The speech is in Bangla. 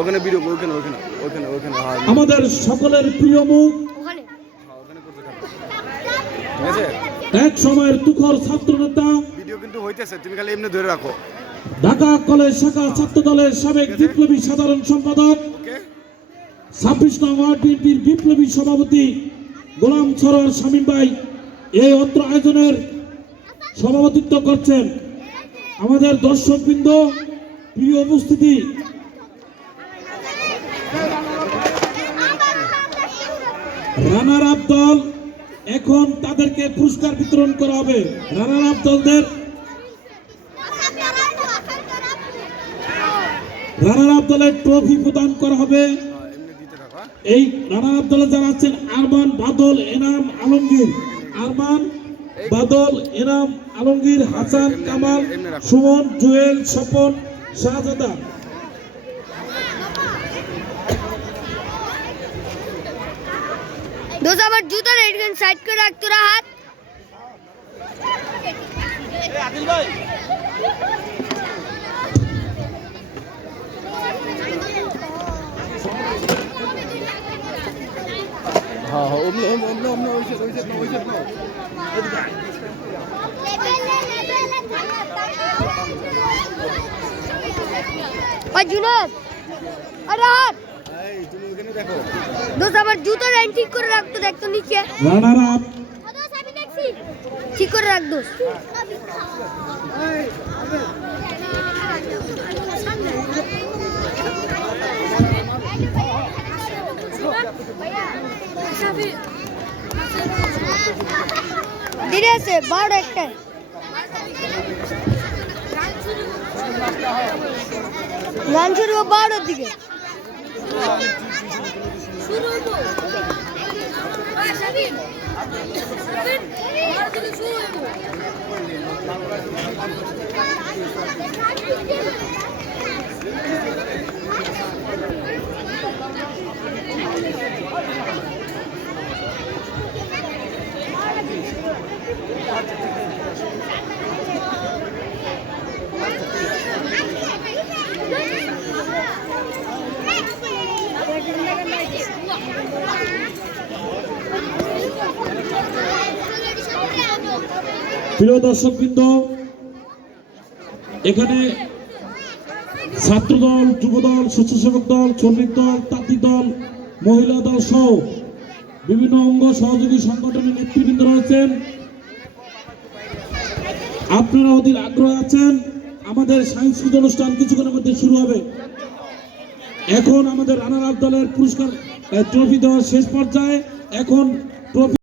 ওখানে ভিডিও ওখানে ওখানে ওখানে ওখানে আমাদের সকলের প্রিয় মুখ ঠিক আছে এক সময়ের তুখর ছাত্র নেতা ভিডিও কিন্তু হইতেছে তুমি খালি এমনি ধরে রাখো ঢাকা কলেজ শাখা ছাত্র দলের সাবেক বিপ্লবী সাধারণ সম্পাদক 26 নং ওয়ার্ড বিএনপির বিপ্লবী সভাপতি গোলাম সরোয়ার শামীম ভাই এই অত্র আয়োজনের সভাপতিত্ব করছেন। আমাদের দর্শকবৃন্দ, প্রিয় উপস্থিতি, রানার আপ দল এখন তাদেরকে পুরস্কার বিতরণ করা হবে। রানার আপ দলদের রানার আপ দলের ট্রফি প্রদান করা হবে। এই রানার আপ দলে যারা আছেন আরমান, বাদল, এনাম, আলমগীর, আরমান, বাদল, এনাম, আলমগীর, হাসান, কামাল, সুমন, জুয়েল, স্বপন, শাহজাদা। দোষ আমার জুতা রেডগান সাইড করে রাখ, তোরা হাত আদিল ভাই হ্যাঁ হ্যাঁ ওমনে ওমনে ওমনে ওইছে ওইছে না ওইছে না ওই জুনাব আরে হাত এই তুমি ওখানে দেখো দোষ আমার জুতা লাইন ঠিক করে রাখ, তো দেখ তো নিচে রানার আপ দোষ আমি দেখছি ঠিক করে রাখ দোষ। ধীরে আছে 12 একটা গান শুরু 12 দিকে প্রিয় দর্শকবৃন্দ, এখানে ছাত্রদল, যুবদল, স্বেচ্ছাসেবক দল, শ্রমিক দল, তাঁতি দল, মহিলা দল সহ বিভিন্ন অঙ্গ সহযোগী সংগঠনের নেতৃবৃন্দ রয়েছেন। আপনারা অধীর আগ্রহ আছেন। আমাদের সাংস্কৃতিক অনুষ্ঠান কিছুক্ষণের মধ্যে শুরু হবে। এখন আমাদের রানার আপ দলের পুরস্কার ট্রফি দেওয়ার শেষ পর্যায়ে। এখন ট্রফি